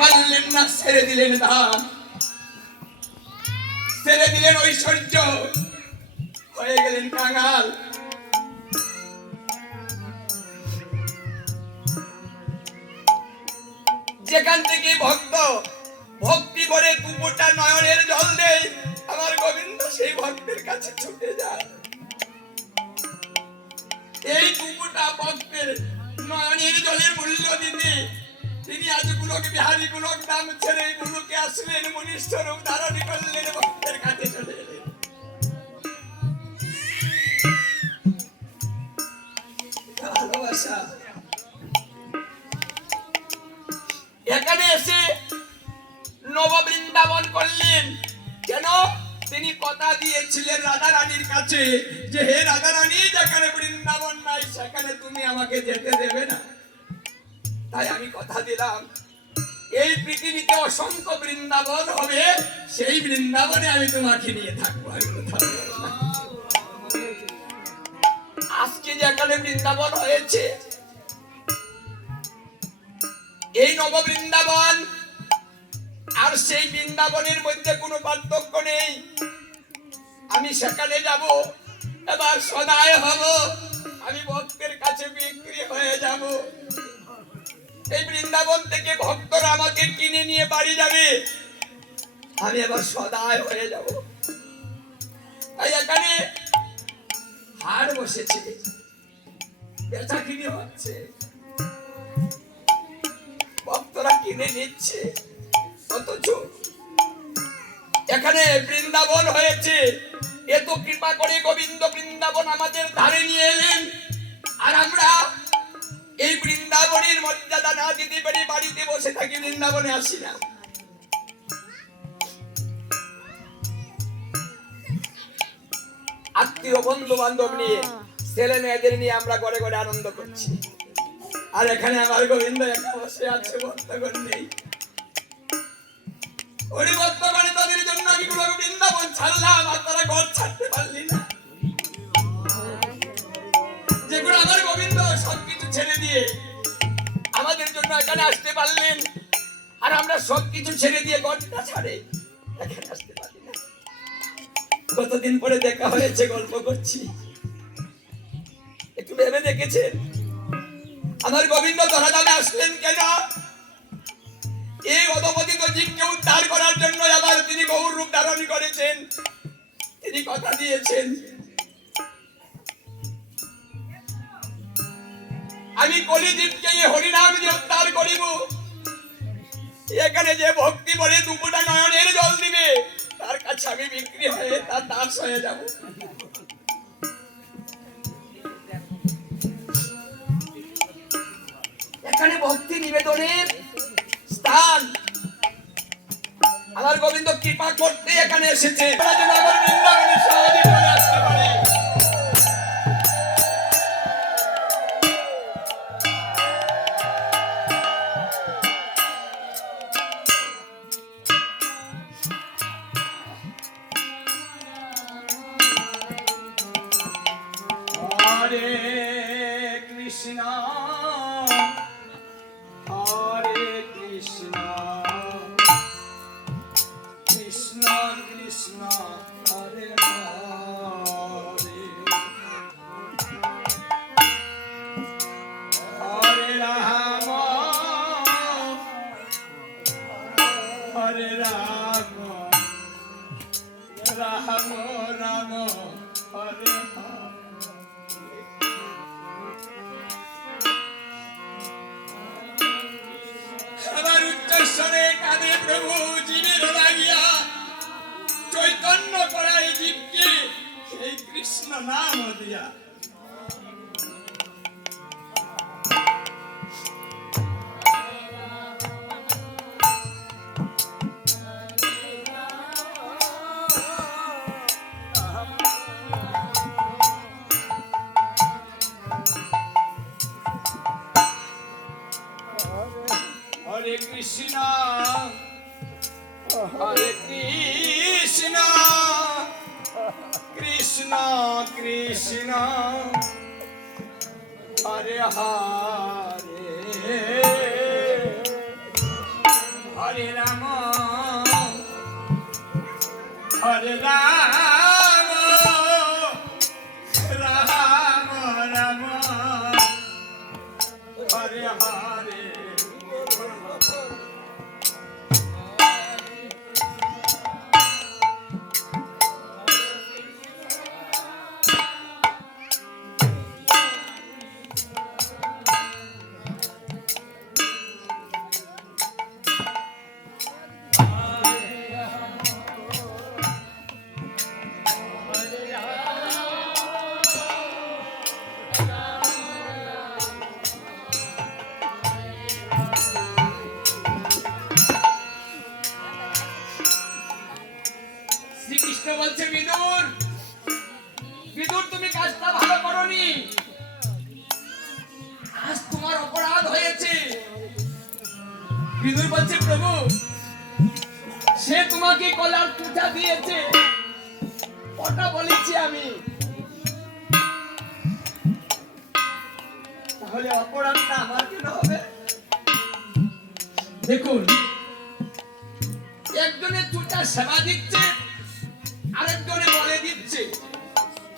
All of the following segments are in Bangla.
পারলেন না, ছেড়ে দিলেন ধাম, ছেড়ে দিলেন ঐশ্বর্য, হয়ে গেলেন কাঙাল। যেখান থেকে ভক্ত ভক্তি করে দুপুরটা নয়নের জল দেয়, আমার গোবিন্দ সেই ভক্তের কাছে ছুটে যায়। এই দুপুরটা ভক্তের নয়নের জলের মূল্য দিতে তিনি আজ গুলোক বিহারী গুলোক নাম ছেড়ে গুলোকে আসলেন, মনুষ্য রূপ ধারণ করলেন, ভক্তের কাছে চলে এলেন। ভালোবাসা এখানে এসে নববৃন্দাবন করলেন। কেন? তিনি কথা দিয়েছিলেন রাধা রানীর কাছে যে হে রাধা রানী, যেখানে বৃন্দাবন নাই সেখানে তুমি আমাকে যেতে দেবে না। তাই আমি কথা দিলাম এই পৃথিবীতে অসংখ্য বৃন্দাবন হবে, সেই বৃন্দাবনে আমি তোমাকে নিয়ে থাকবো। আজকে যেখানে বৃন্দাবন হয়েছে, এই নববৃন্দাবন আর সেই বৃন্দাবনের মধ্যে কোনো পার্থক্য নেই। আমি সেখানে যাব, এবার সদায় হব, আমি ভক্তের কাছে বিক্রি হয়ে যাব। এই বৃন্দাবন থেকে ভক্তরা আমাকে কিনে নিয়ে বাড়ি যাবে, আমি এবার সদায় হয়ে যাব। তাই এখানে হাট বসেছে, বেচা কিনে হচ্ছে, ভক্তরা কিনে নিচ্ছে। অথচ এখানে বৃন্দাবন হয়েছে, এত কৃপা করে গোবিন্দ বৃন্দাবন আমাদের ধারে নিয়ে এলেন, আর আমরা এই বৃন্দাবনের মর্যাদা না দিতে পারি বাড়িতে বসে থাকি, বৃন্দাবনে আসি না। আত্মীয় বন্ধু বান্ধব নিয়ে, ছেলে মেয়েদের নিয়ে আমরা ঘরে ঘরে আনন্দ করছি, আর এখানে আমার গোবিন্দ একা বসে আছে, ভক্তগণ নেই। ওই ভক্তগণ তাদের জন্য আমি বৃন্দাবন ছাড়লাম, আর তারা ঘর ছাড়তে পারলি না। যেগুলো আমার গোবিন্দ সবকিছু ছেড়ে দিয়ে আমাদের জন্য এখানে আসতে পারলেন, আর আমরা সবকিছু ছেড়ে দিয়ে ঘরটা ছাড়ে এখানে আসতে পারি না। কতদিন পরে দেখা হয়েছে, গল্প করছি, একটু ভেবে দেখেছেন আমার গোবিন্দ ধরাধামে আসলেন কেন? এই অধপতিত জীবকে উদ্ধার করার জন্য আবার তিনি গৌর রূপ ধারণ করেছেন। তিনি কথা দিয়েছেন আমি কলিজীবকে হরিনাম দিয়ে উদ্ধার করিব। এখানে যে ভক্তি বলে দুপুরটা নয়নের জল দিবে, তার কাছে আমি বিক্রি হয়ে তার দাস হয়ে যাব। এখানে ভক্তি নিবেদনের স্থান, আমার গোবিন্দ কৃপা করতে এখানে এসেছে, আমার বৃন্দাবনে সহজে চলে আসতে পারে। হরে কৃষ্ণ হরে কৃষ্ণ কৃষ্ণ কৃষ্ণ হরে হরে, হরে রাম হরে রাম, রাম রাম হরে হরে। আবার উচ্চস্বরে কাঁদে প্রভু জীবের লাগিয়া, চৈতন্য করায় জীবকে এই কৃষ্ণ নাম দিয়া। হরে কৃষ্ণ হরে কৃষ্ণ কৃষ্ণ কৃষ্ণ হরে হরে, হরে রাম হরে রাম রাম রাম হরে হরে। শ্রীকৃষ্ণ বলছে বিদুর, বিদুর তুমি কাজটা ভালো করনি, আজ তোমার অপরাধ হয়েছে। বিদুর বলছে প্রভু, সে তোমাকে কলার পূজা দিয়েছে, ওটা বলেছি আমি, তাহলে অপরাধটা আমার কেন হবে? দেখুন, একজনের চুটা সেবা দিচ্ছে, আরেকজনে বলে দিচ্ছে,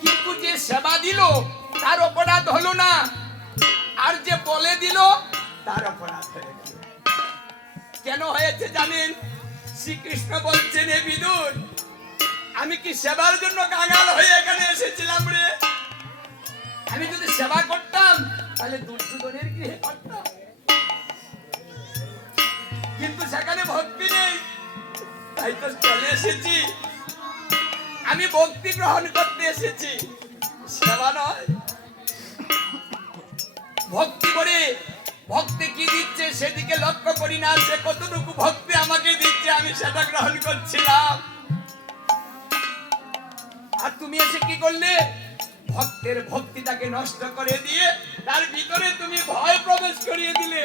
কিন্তু যে সেবা দিল তার অপরাধ হলো না, আর যে বলে দিল তার অপরাধ হয়ে গেল। কেন হয়েছে জানেন? শ্রীকৃষ্ণ বলছেন, হে বিদুর, আমি কি সেবার জন্য কাঙাল হয়ে এখানে এসেছিলাম রে? আমি যদি সেবা করতাম তাহলে দুর্যোধনের গৃহে করতাম, কিন্তু সেখানে ভক্তি নেই, তাই তো চলে এসেছি। আমি ভক্তি গ্রহণ করতে এসেছি, সেবা নয়। ভক্তি করে ভক্তি কি দিচ্ছে সেদিকে লক্ষ্য করি না, সে কতটুকু ভক্তি আমাকে দিচ্ছে আমি সেটা গ্রহণ করছিলাম। আর তুমি এসে কি করলে? ভক্তের ভক্তিটাকে নষ্ট করে দিয়ে তার ভিতরে তুমি ভয় প্রবেশ করিয়ে দিলে।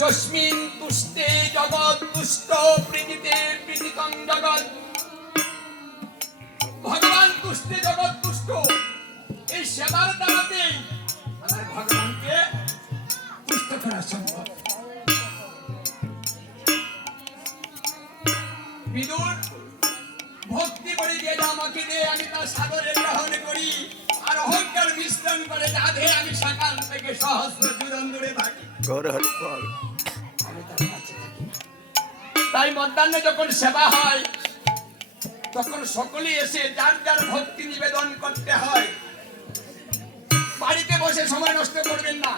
যস্মিন তুষ্টে জগৎ তুষ্ট প্রীতিতে প্রীতিতং জগৎ। ভগবান তুষ্টে জগৎ তুষ্ট, এই সেবার দ্বারাতেই আমার ভগবানকে তুষ্ট করা সম্ভব। বিদুর, ভক্তি করে যে আমাকে দে, আমি তার সাদরে গ্রহণ করি, আর অহংকার মিশ্রণ করে রাধে আমি সকাল থেকে সহস্র যুদন দূরে থাকি, আমি তার কাছে থাকি। তাই মধ্যাহ্নে যখন সেবা হয় তখন সকলেই এসে যার যার ভক্তি নিবেদন করতে হয়। বাড়িতে বসে সময় নষ্ট করবেন না।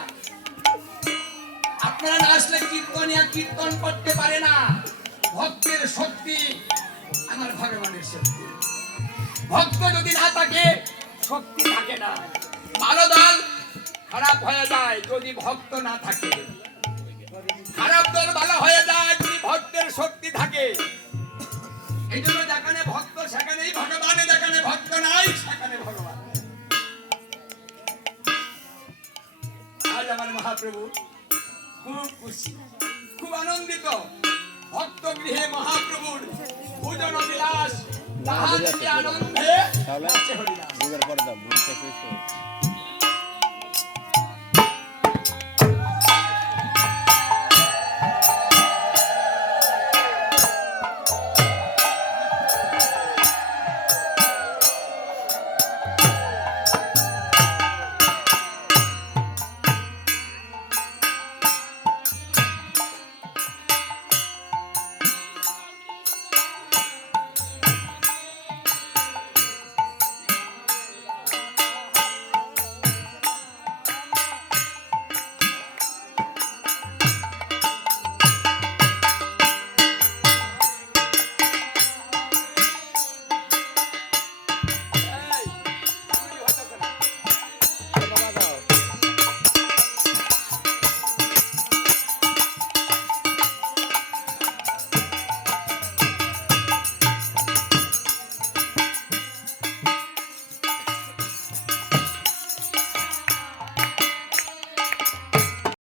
আপনারা না আসলে কীর্তনিয়া কীর্তন করতে পারে না। ভক্তের শক্তি আমার ভগবানের শক্তি। ভক্ত যদি না থাকে শক্তি থাকে না। ভালো দল খারাপ হয়ে যায় যদি ভক্ত না থাকে, খারাপ দল ভালো হয়ে যায় যদি ভক্তের শক্তি থাকে। এই জন্য যেখানে ভক্ত সেখানেই ভগবান, যেখানে ভক্ত নাই সেখানে ভগবান। আজ আমার মহাপ্রভু খুব খুশি, খুব আনন্দিত। ভক্ত গৃহে মহাপ্রভুর ভোজন বিলাস, তাহার আনন্দে হরিদাস।